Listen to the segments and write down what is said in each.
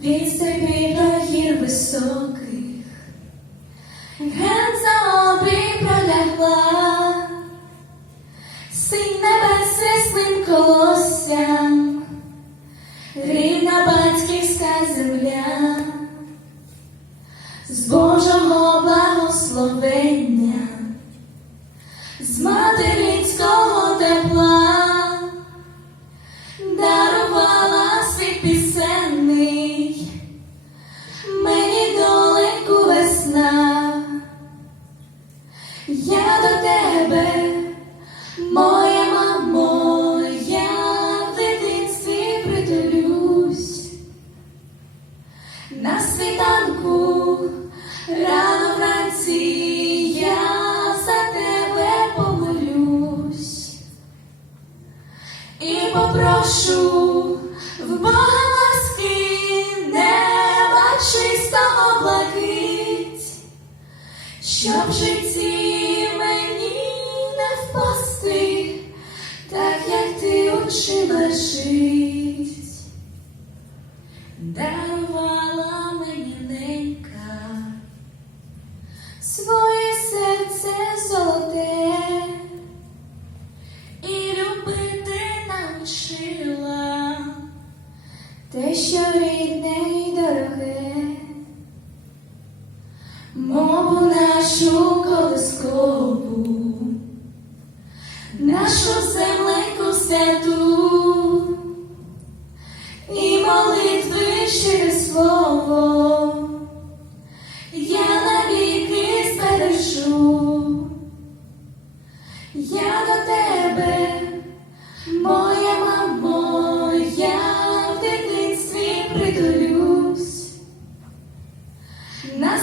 від степів до гір високих, ген за обрій пролягла, синь небес ясним колоссям, рідна батьківська земля, з Божого благословення, з материнського тебе, моя мамо, я в дитинстві притулюсь, на світанку рано вранці я за тебе помолюсь і попрошу в Бога ласки неба чистого блакить, щоб житті жить, дарувала мені ненька своє серце золоте і любити навчила те, що рідне й дороге, мову нашу колискову, нашу земленьку святу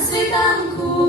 світанку.